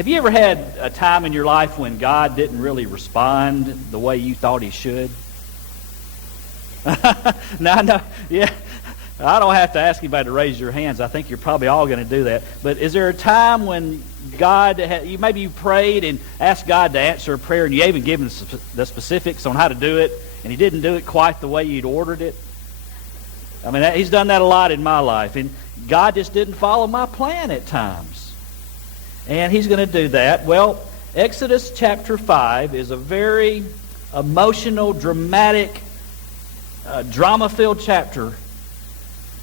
Have you ever had a time in your life when God didn't really respond the way you thought He should? No, yeah. I don't have to ask anybody to raise your hands. I think you're probably all going to do that. But is there a time when maybe you prayed and asked God to answer a prayer, and you even given the specifics on how to do it, and He didn't do it quite the way you'd ordered it? I mean, He's done that a lot in my life, and God just didn't follow my plan at times. And He's going to do that. Well, Exodus chapter 5 is a very emotional, dramatic, drama-filled chapter.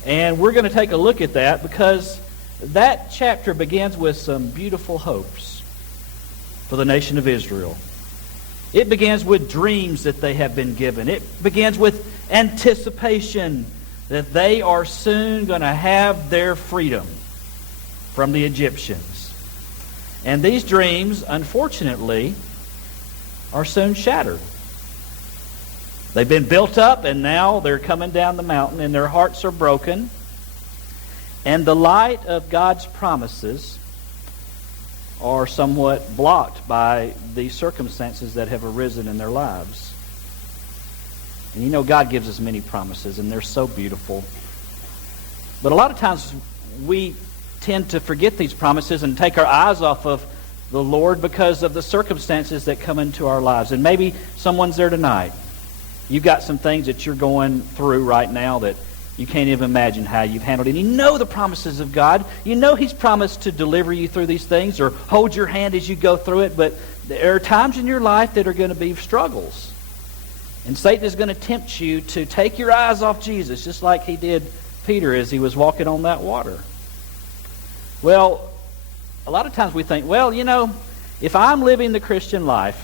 And we're going to take a look at that because that chapter begins with some beautiful hopes for the nation of Israel. It begins with dreams that they have been given. It begins with anticipation that they are soon going to have their freedom from the Egyptians. And these dreams, unfortunately, are soon shattered. They've been built up, and now they're coming down the mountain, and their hearts are broken. And the light of God's promises are somewhat blocked by the circumstances that have arisen in their lives. And you know, God gives us many promises, and they're so beautiful. But a lot of times we tend to forget these promises and take our eyes off of the Lord because of the circumstances that come into our lives. And maybe someone's there tonight. You've got some things that you're going through right now that you can't even imagine how you've handled it. And you know the promises of God. You know He's promised to deliver you through these things or hold your hand as you go through it. But there are times in your life that are going to be struggles. And Satan is going to tempt you to take your eyes off Jesus, just like he did Peter as he was walking on that water. Well, a lot of times we think, well, you know, if I'm living the Christian life,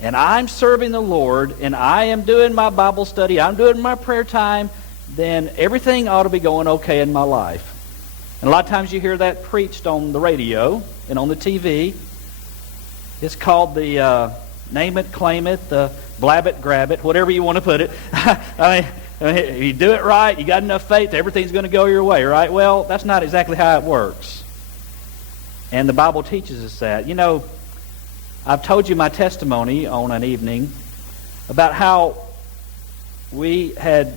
and I'm serving the Lord, and I am doing my Bible study, I'm doing my prayer time, then everything ought to be going okay in my life. And a lot of times you hear that preached on the radio and on the TV. It's called the name it, claim it, the blab it, grab it, whatever you want to put it. I mean, if you do it right, you got enough faith, everything's going to go your way, right? Well, that's not exactly how it works. And the Bible teaches us that. You know, I've told you my testimony on an evening about how we had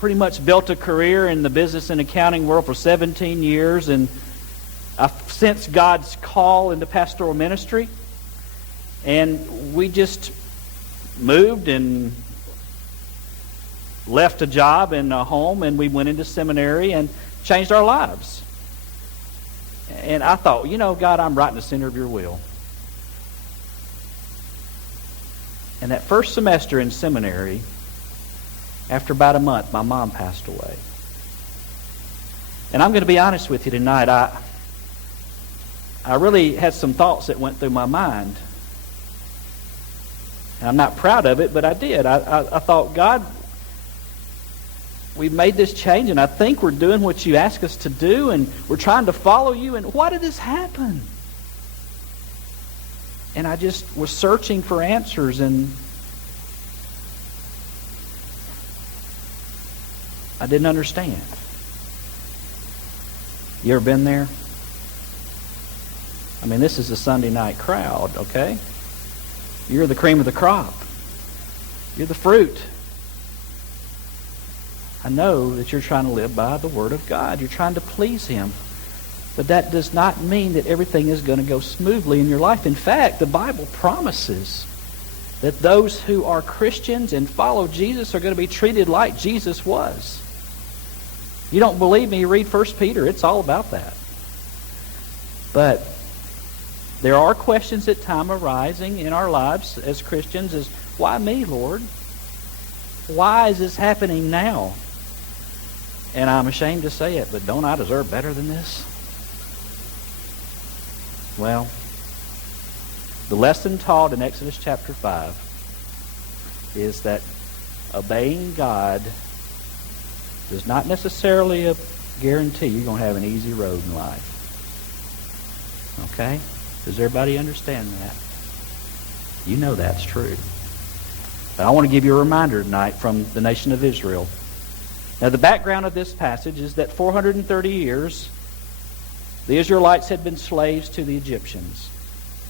pretty much built a career in the business and accounting world for 17 years, and I've sensed God's call into pastoral ministry, and we just moved and left a job and a home, and we went into seminary and changed our lives. And I thought, you know, God, I'm right in the center of your will. And that first semester in seminary, after about a month, my mom passed away. And I'm going to be honest with you tonight. I really had some thoughts that went through my mind. And I'm not proud of it, but I did. I thought, God, we've made this change, and I think we're doing what you ask us to do, and we're trying to follow you, and why did this happen? And I just was searching for answers, and I didn't understand. You ever been there? I mean, this is a Sunday night crowd, okay? You're the cream of the crop. You're the fruit. I know that you're trying to live by the Word of God. You're trying to please Him. But that does not mean that everything is going to go smoothly in your life. In fact, the Bible promises that those who are Christians and follow Jesus are going to be treated like Jesus was. You don't believe me? Read 1 Peter. It's all about that. But there are questions at times arising in our lives as Christians as, why me, Lord? Why is this happening now? And I'm ashamed to say it, but don't I deserve better than this? Well, the lesson taught in Exodus chapter 5 is that obeying God does not necessarily guarantee you're going to have an easy road in life. Okay? Does everybody understand that? You know that's true. But I want to give you a reminder tonight from the nation of Israel. Now, the background of this passage is that 430 years The Israelites had been slaves to the Egyptians.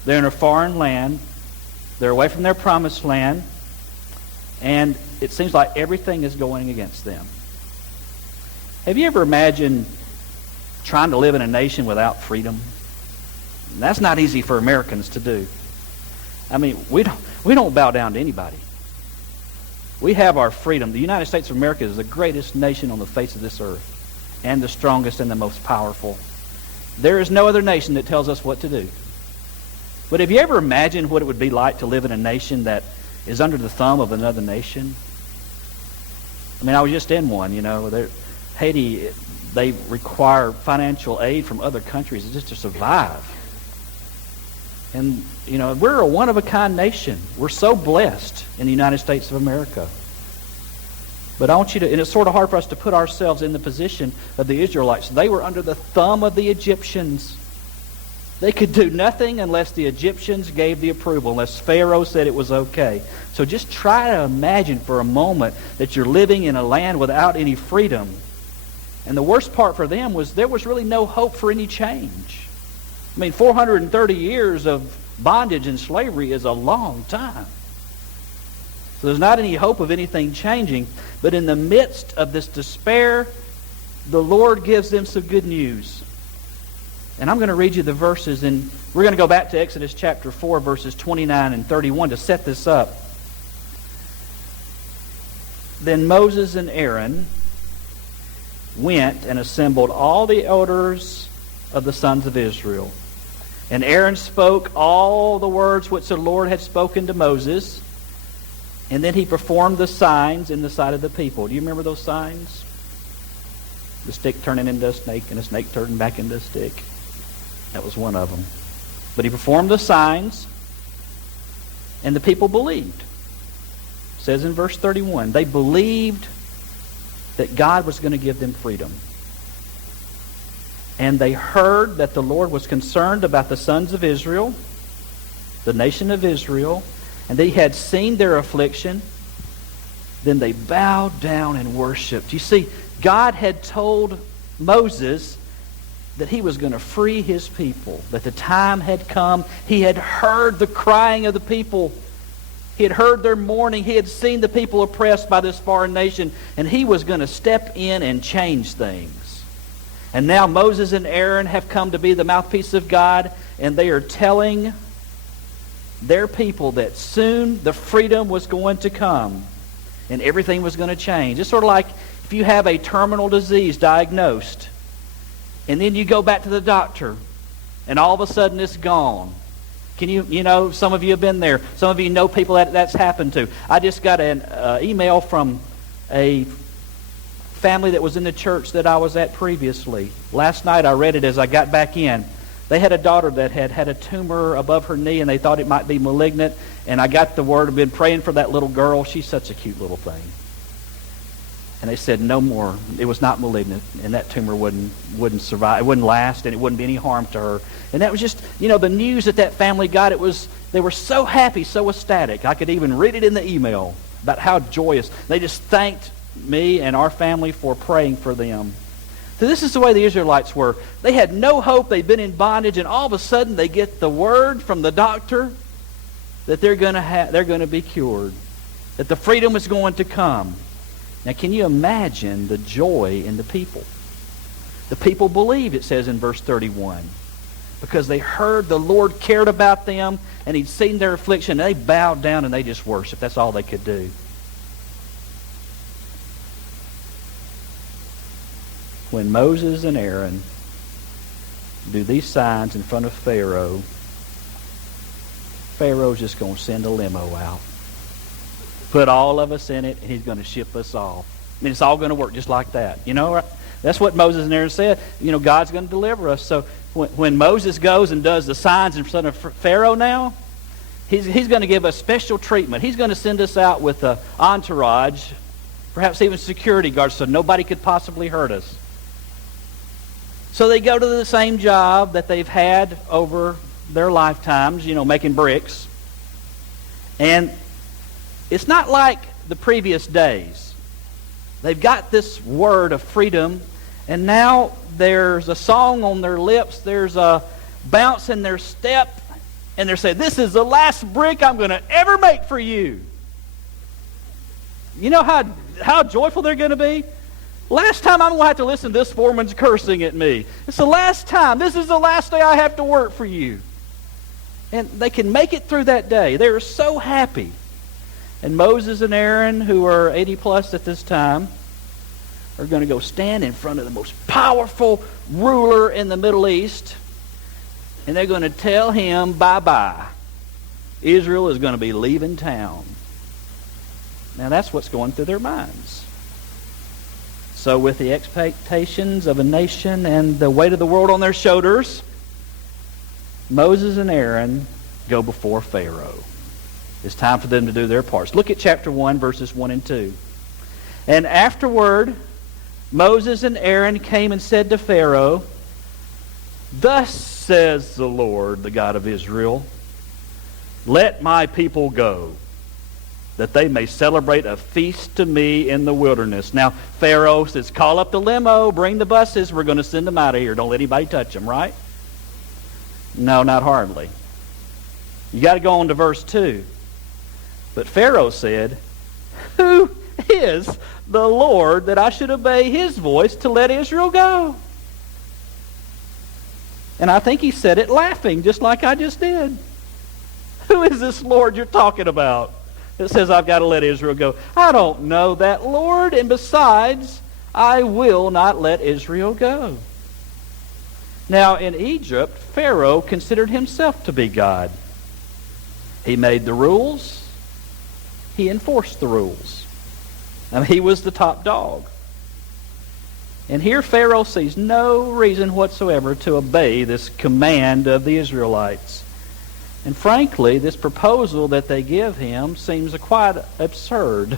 They're in a foreign land. They're away from their promised land. And it seems like everything is going against them. Have you ever imagined trying to live in a nation without freedom? And that's not easy for Americans to do. I mean, we don't bow down to anybody. We have our freedom. The United States of America is the greatest nation on the face of this earth, and the strongest and the most powerful. There is no other nation that tells us what to do. But have you ever imagined what it would be like to live in a nation that is under the thumb of another nation? I mean, I was just in one, Haiti, they require financial aid from other countries just to survive. And, we're a one-of-a-kind nation. We're so blessed in the United States of America. But I want you to, and it's sort of hard for us to put ourselves in the position of the Israelites. They were under the thumb of the Egyptians. They could do nothing unless the Egyptians gave the approval, unless Pharaoh said it was okay. So just try to imagine for a moment that you're living in a land without any freedom. And the worst part for them was there was really no hope for any change. I mean, 430 years of bondage and slavery is a long time. So there's not any hope of anything changing. But in the midst of this despair, the Lord gives them some good news. And I'm going to read you the verses, and we're going to go back to Exodus chapter 4, verses 29 and 31 to set this up. Then Moses and Aaron went and assembled all the elders of the sons of Israel. And Aaron spoke all the words which the Lord had spoken to Moses. And then he performed the signs in the sight of the people. Do you remember those signs? The stick turning into a snake and a snake turning back into a stick. That was one of them. But he performed the signs, and the people believed. It says in verse 31, they believed that God was going to give them freedom. And they heard that the Lord was concerned about the sons of Israel, the nation of Israel, and they had seen their affliction. Then they bowed down and worshiped. You see, God had told Moses that he was going to free his people, that the time had come. He had heard the crying of the people. He had heard their mourning. He had seen the people oppressed by this foreign nation, and he was going to step in and change things. And now Moses and Aaron have come to be the mouthpiece of God, and they are telling their people that soon the freedom was going to come and everything was going to change. It's sort of like if you have a terminal disease diagnosed, and then you go back to the doctor, and all of a sudden it's gone. Can you some of you have been there. Some of you know people that's happened to. I just got an email from a family that was in the church that I was at previously. Last night I read it as I got back in. They had a daughter that had a tumor above her knee, and they thought it might be malignant. And I got the word, I've been praying for that little girl. She's such a cute little thing. And they said no more. It was not malignant, and that tumor wouldn't survive. It wouldn't last, and it wouldn't be any harm to her. And that was just, the news that family got. They were so happy, so ecstatic. I could even read it in the email about how joyous. They just thanked me and our family for praying for them. So this is the way the Israelites were. They had no hope. They'd been in bondage, and all of a sudden they get the word from the doctor that they're going to be cured, that the freedom is going to come. Now, can you imagine the joy in the people? The people believed, it says in verse 31, because they heard the Lord cared about them, and he'd seen their affliction. They bowed down and they just worshiped. That's all they could do. When Moses and Aaron do these signs in front of Pharaoh, Pharaoh's just going to send a limo out. Put all of us in it, and he's going to ship us off. I mean, it's all going to work just like that. That's what Moses and Aaron said. God's going to deliver us. So when Moses goes and does the signs in front of Pharaoh now, he's going to give us special treatment. He's going to send us out with an entourage, perhaps even security guards, so nobody could possibly hurt us. So they go to the same job that they've had over their lifetimes, making bricks. And it's not like the previous days. They've got this word of freedom, And now there's a song on their lips. There's a bounce in their step. And they're saying, this is the last brick I'm going to ever make for you. You know how joyful they're going to be? Last time I'm going to have to listen to this foreman's cursing at me. It's the last time. This is the last day I have to work for you. And they can make it through that day. They're so happy. And Moses and Aaron, who are 80 plus at this time, are going to go stand in front of the most powerful ruler in the Middle East. And they're going to tell him, bye-bye. Israel is going to be leaving town. Now that's what's going through their minds. So with the expectations of a nation and the weight of the world on their shoulders, Moses and Aaron go before Pharaoh. It's time for them to do their parts. Look at chapter 1, verses 1 and 2. And afterward, Moses and Aaron came and said to Pharaoh, thus says the Lord, the God of Israel, let my people go, that they may celebrate a feast to me in the wilderness. Now, Pharaoh says, call up the limo, bring the buses, we're going to send them out of here. Don't let anybody touch them, right? No, not hardly. You got to go on to verse 2. But Pharaoh said, who is the Lord that I should obey his voice to let Israel go? And I think he said it laughing, just like I just did. Who is this Lord you're talking about that says I've got to let Israel go? I don't know that Lord, and besides, I will not let Israel go. Now, in Egypt, Pharaoh considered himself to be God. He made the rules. He enforced the rules. I mean, he was the top dog. And here Pharaoh sees no reason whatsoever to obey this command of the Israelites. And frankly, this proposal that they give him seems quite absurd.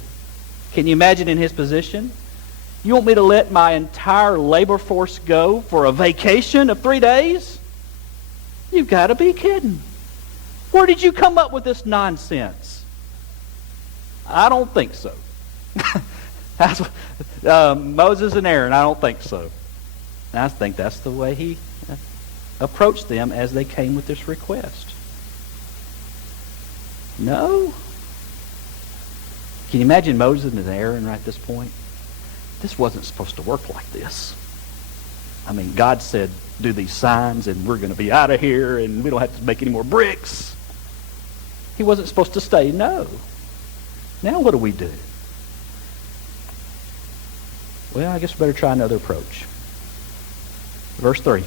Can you imagine in his position? You want me to let my entire labor force go for a vacation of 3 days? You've got to be kidding. Where did you come up with this nonsense? I don't think so. That's Moses and Aaron, I don't think so. And I think that's the way he approached them as they came with this request. No? Can you imagine Moses and Aaron right at this point? This wasn't supposed to work like this. I mean, God said, do these signs and we're going to be out of here and we don't have to make any more bricks. He wasn't supposed to stay. No. Now what do we do? Well, I guess we better try another approach. Verse 3.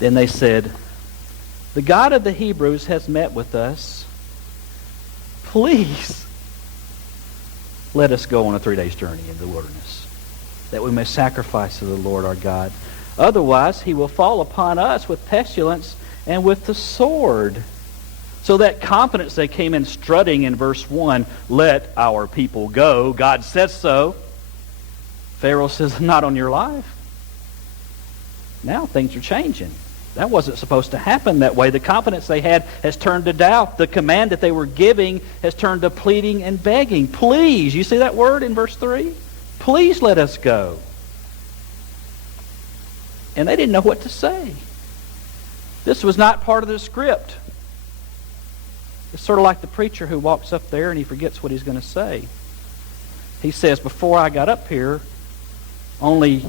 Then they said, the God of the Hebrews has met with us. Please let us go on a 3 days journey in the wilderness, that we may sacrifice to the Lord our God. Otherwise, he will fall upon us with pestilence and with the sword. So that confidence they came in strutting in verse 1, let our people go. God says so. Pharaoh says, not on your life. Now things are changing. That wasn't supposed to happen that way. The confidence they had has turned to doubt. The command that they were giving has turned to pleading and begging. Please, you see that word in verse 3? Please let us go. And they didn't know what to say. This was not part of the script. It's sort of like the preacher who walks up there and he forgets what he's going to say. He says, before I got up here, only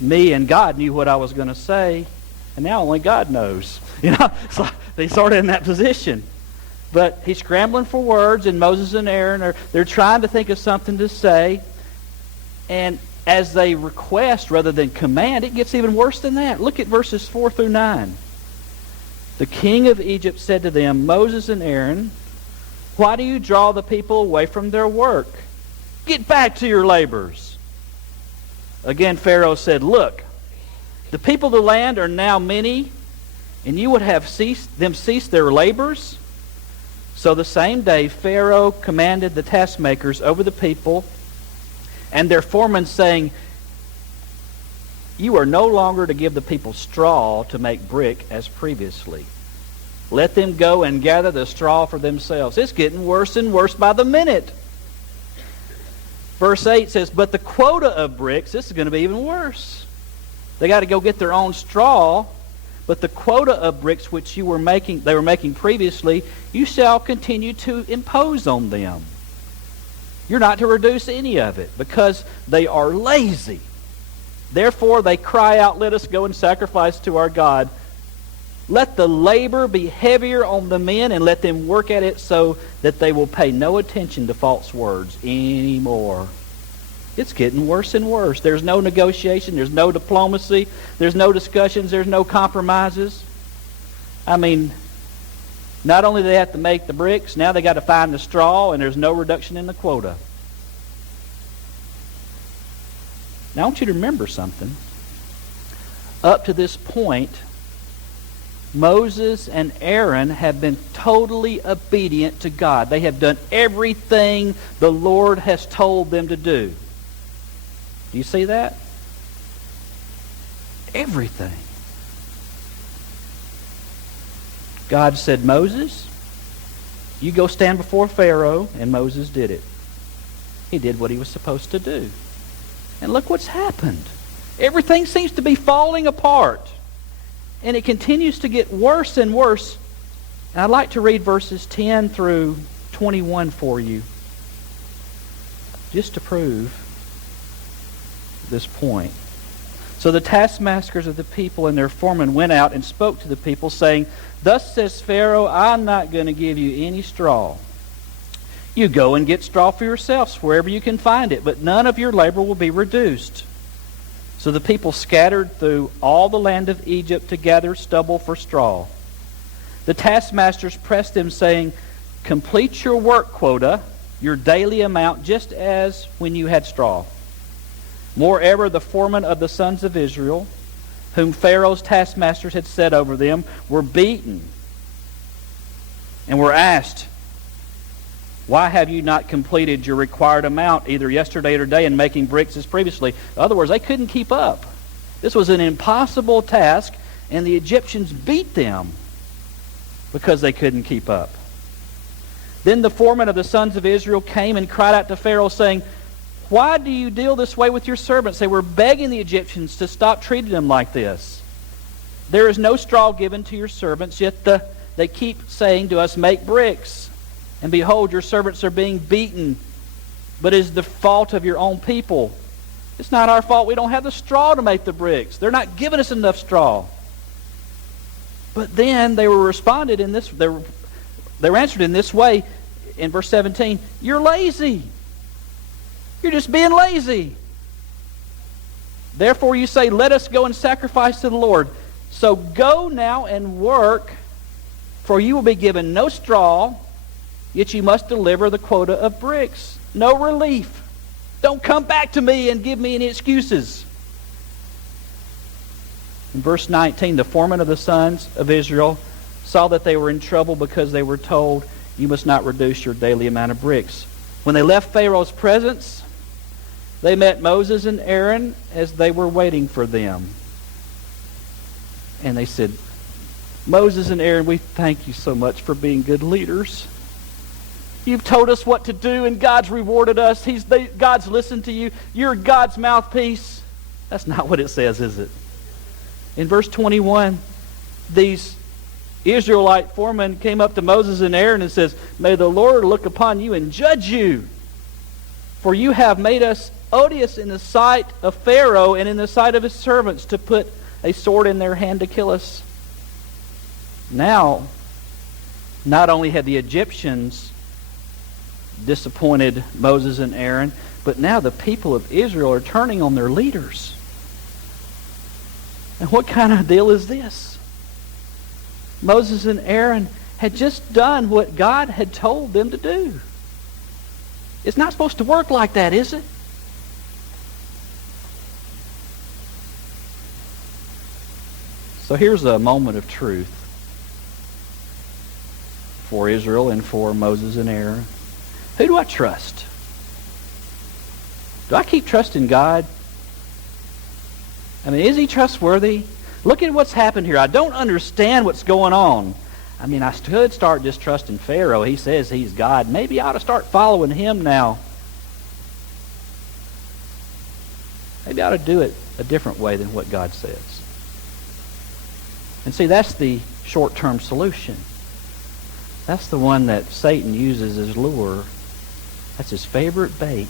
me and God knew what I was going to say, and now only God knows. You know, so they sort of in that position. But he's scrambling for words, and Moses and Aaron they're trying to think of something to say. And as they request rather than command, it gets even worse than that. Look at verses 4 through 9. The king of Egypt said to them, Moses and Aaron, why do you draw the people away from their work? Get back to your labors. Again, Pharaoh said, look, the people of the land are now many, and you would have them cease their labors. So the same day, Pharaoh commanded the taskmakers over the people and their foremen, saying, you are no longer to give the people straw to make brick as previously. Let them go and gather the straw for themselves. It's getting worse and worse by the minute. Verse 8 says, but the quota of bricks, this is going to be even worse. They got to go get their own straw, but the quota of bricks which they were making previously, you shall continue to impose on them. You're not to reduce any of it, because they are lazy. Therefore they cry out, let us go and sacrifice to our God. Let the labor be heavier on the men, and let them work at it so that they will pay no attention to false words anymore. It's getting worse and worse. There's no negotiation. There's no diplomacy. There's no discussions. There's no compromises. I mean, not only do they have to make the bricks, now they got to find the straw, and there's no reduction in the quota. Now I want you to remember something. Up to this point, Moses and Aaron have been totally obedient to God. They have done everything the Lord has told them to do. Do you see that? Everything. God said, Moses, you go stand before Pharaoh, and Moses did it. He did what he was supposed to do. And look what's happened. Everything seems to be falling apart. And it continues to get worse and worse. And I'd like to read verses 10 through 21 for you, just to prove this point. So the taskmasters of the people and their foremen went out and spoke to the people, saying, thus says Pharaoh, I'm not going to give you any straw. You go and get straw for yourselves wherever you can find it, but none of your labor will be reduced. So the people scattered through all the land of Egypt to gather stubble for straw. The taskmasters pressed them, saying, complete your work quota, your daily amount, just as when you had straw. Moreover, the foremen of the sons of Israel, whom Pharaoh's taskmasters had set over them, were beaten and were asked, why have you not completed your required amount either yesterday or today in making bricks as previously? In other words, they couldn't keep up. This was an impossible task, and the Egyptians beat them because they couldn't keep up. Then the foreman of the sons of Israel came and cried out to Pharaoh, saying, why do you deal this way with your servants? They were begging the Egyptians to stop treating them like this. There is no straw given to your servants, yet they keep saying to us, make bricks. And behold, your servants are being beaten, but it is the fault of your own people. It's not our fault. We don't have the straw to make the bricks. They're not giving us enough straw. But then they were responded in this. They were answered in this way. In verse 17, you're lazy. You're just being lazy. Therefore you say, let us go and sacrifice to the Lord. So go now and work, for you will be given no straw, yet you must deliver the quota of bricks. No relief. Don't come back to me and give me any excuses. In verse 19, the foreman of the sons of Israel saw that they were in trouble because they were told, you must not reduce your daily amount of bricks. When they left Pharaoh's presence, they met Moses and Aaron as they were waiting for them. And they said, Moses and Aaron, we thank you so much for being good leaders. You've told us what to do, and God's rewarded us. God's listened to you. You're God's mouthpiece. That's not what it says, is it? In verse 21, these Israelite foremen came up to Moses and Aaron and says, may the Lord look upon you and judge you. For you have made us odious in the sight of Pharaoh and in the sight of his servants to put a sword in their hand to kill us. Now, not only had the Egyptians disappointed Moses and Aaron, but now the people of Israel are turning on their leaders. And what kind of deal is this? Moses and Aaron had just done what God had told them to do. It's not supposed to work like that, is it? So here's a moment of truth for Israel and for Moses and Aaron. Who do I trust? Do I keep trusting God? I mean, is he trustworthy? Look at what's happened here. I don't understand what's going on. I mean, I could start just trusting Pharaoh. He says he's God. Maybe I ought to start following him now. maybe I ought to do it a different way than what God says. And see, that's the short-term solution. That's the one that Satan uses as lure. That's his favorite bait,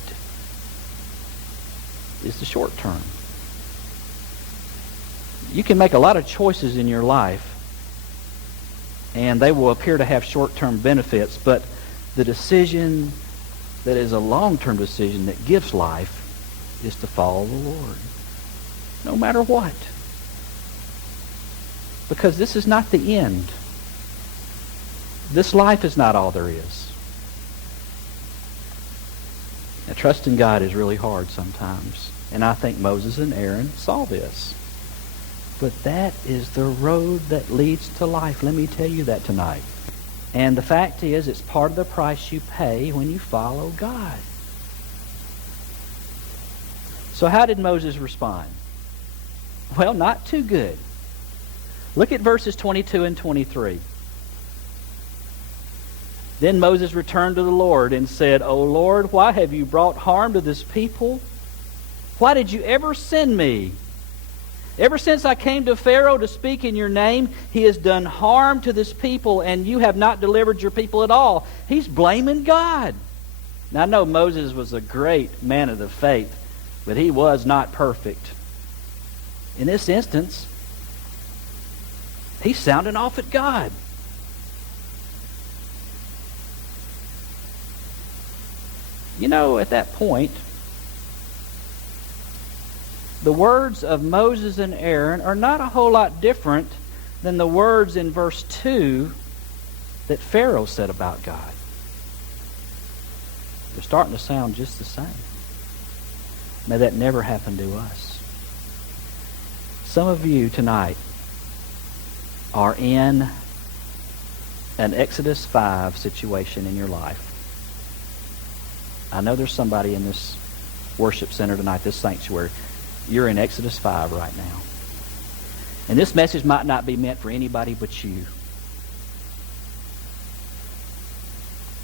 is the short term. You can make a lot of choices in your life, and they will appear to have short-term benefits, but the decision that is a long-term decision that gives life is to follow the Lord, no matter what. Because this is not the end. This life is not all there is. Now, trusting God is really hard sometimes, and I think Moses and Aaron saw this. But that is the road that leads to life. Let me tell you that tonight. And the fact is, it's part of the price you pay when you follow God. So how did Moses respond? Well, not too good. Look at verses 22 and 23. Then Moses returned to the Lord and said, O Lord, why have you brought harm to this people? Why did you ever send me? Ever since I came to Pharaoh to speak in your name, he has done harm to this people, and you have not delivered your people at all. He's blaming God. Now, I know Moses was a great man of the faith, but he was not perfect. In this instance, he's sounding off at God. You know, at that point, the words of Moses and Aaron are not a whole lot different than the words in verse 2 that Pharaoh said about God. They're starting to sound just the same. May that never happen to us. Some of you tonight are in an Exodus 5 situation in your life. I know there's somebody in this worship center tonight, this sanctuary. You're in Exodus 5 right now. And this message might not be meant for anybody but you.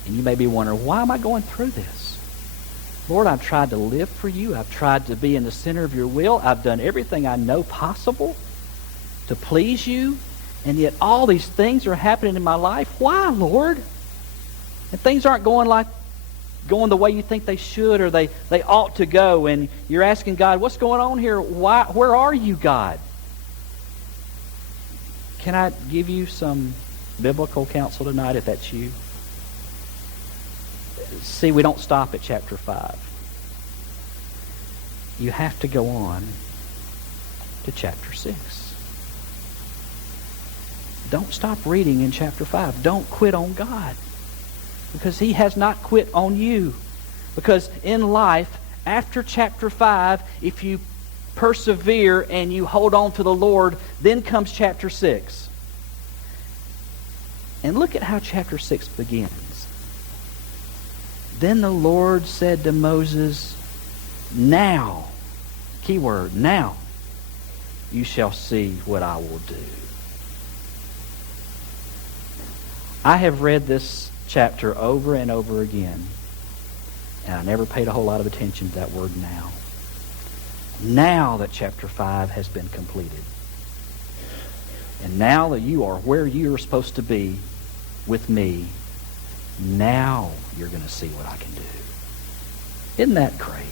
And you may be wondering, why am I going through this? Lord, I've tried to live for you. I've tried to be in the center of your will. I've done everything I know possible to please you. And yet all these things are happening in my life. Why, Lord? And things aren't going the way you think they should or they ought to go. And you're asking God, what's going on here? Why? Where are you, God? Can I give you some biblical counsel tonight if that's you? See, we don't stop at chapter 5. You have to go on to chapter 6. Don't stop reading in chapter 5. Don't quit on God, because he has not quit on you. Because in life, after chapter 5, if you persevere and you hold on to the Lord, then comes chapter 6. And look at how chapter 6 begins. Then the Lord said to Moses, now, keyword, now, you shall see what I will do. I have read this chapter over and over again, and I never paid a whole lot of attention to that word now. Now that chapter 5 has been completed, and now that you are where you are supposed to be with me, now you're going to see what I can do. Isn't that great?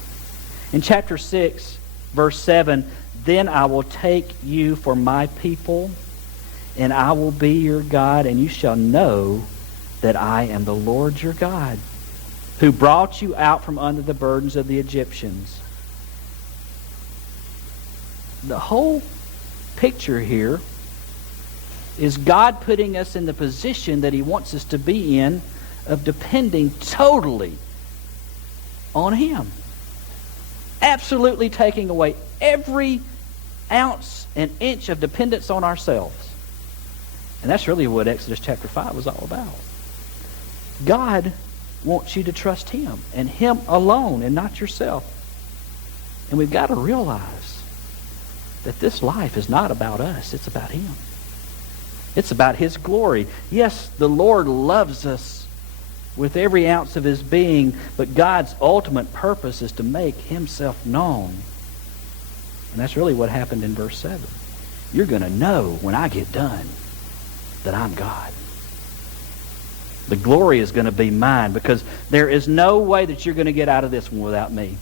In chapter 6, verse 7, then I will take you for my people, and I will be your God, and you shall know that I am the Lord your God, who brought you out from under the burdens of the Egyptians. The whole picture here is God putting us in the position that he wants us to be in, of depending totally on him. Absolutely taking away every ounce and inch of dependence on ourselves. And that's really what Exodus chapter 5 was all about. God wants you to trust him and him alone and not yourself. And we've got to realize that this life is not about us. It's about him. It's about his glory. Yes, the Lord loves us with every ounce of his being, but God's ultimate purpose is to make himself known And that's really what happened in verse 7. You're going to know when I get done that I'm God. The glory is going to be mine, because there is no way that you're going to get out of this one without me.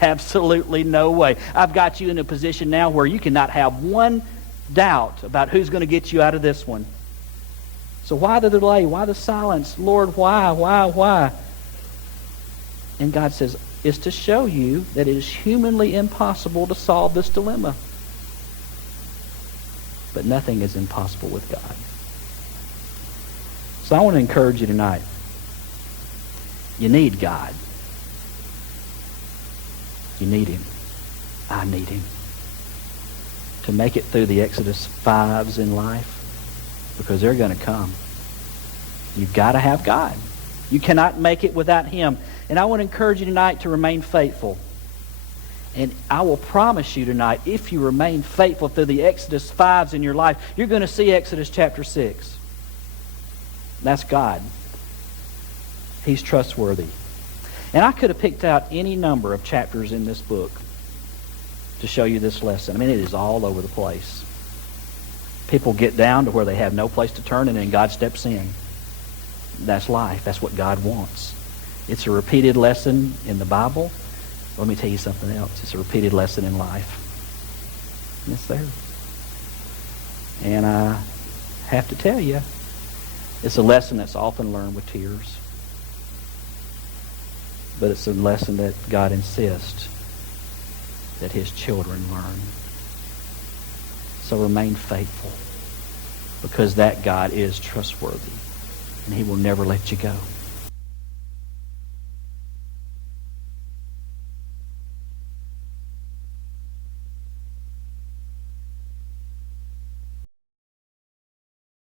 Absolutely no way. I've got you in a position now where you cannot have one doubt about who's going to get you out of this one. So why the delay? Why the silence? Lord, why? And God says, it's to show you that it is humanly impossible to solve this dilemma. But nothing is impossible with God. So I want to encourage you tonight. You need God. You need Him. I need Him. To make it through the Exodus 5s in life, because they're going to come. You've got to have God. You cannot make it without Him. And I want to encourage you tonight to remain faithful. And I will promise you tonight, if you remain faithful through the Exodus 5s in your life, you're going to see Exodus chapter 6. That's God. He's trustworthy. And I could have picked out any number of chapters in this book to show you this lesson. I mean, it is all over the place. People get down to where they have no place to turn, and then God steps in. That's life. That's what God wants. It's a repeated lesson in the Bible. Let me tell you something else. It's a repeated lesson in life. And it's there. And I have to tell you, it's a lesson that's often learned with tears. But it's a lesson that God insists that His children learn. So remain faithful, because that God is trustworthy, and He will never let you go.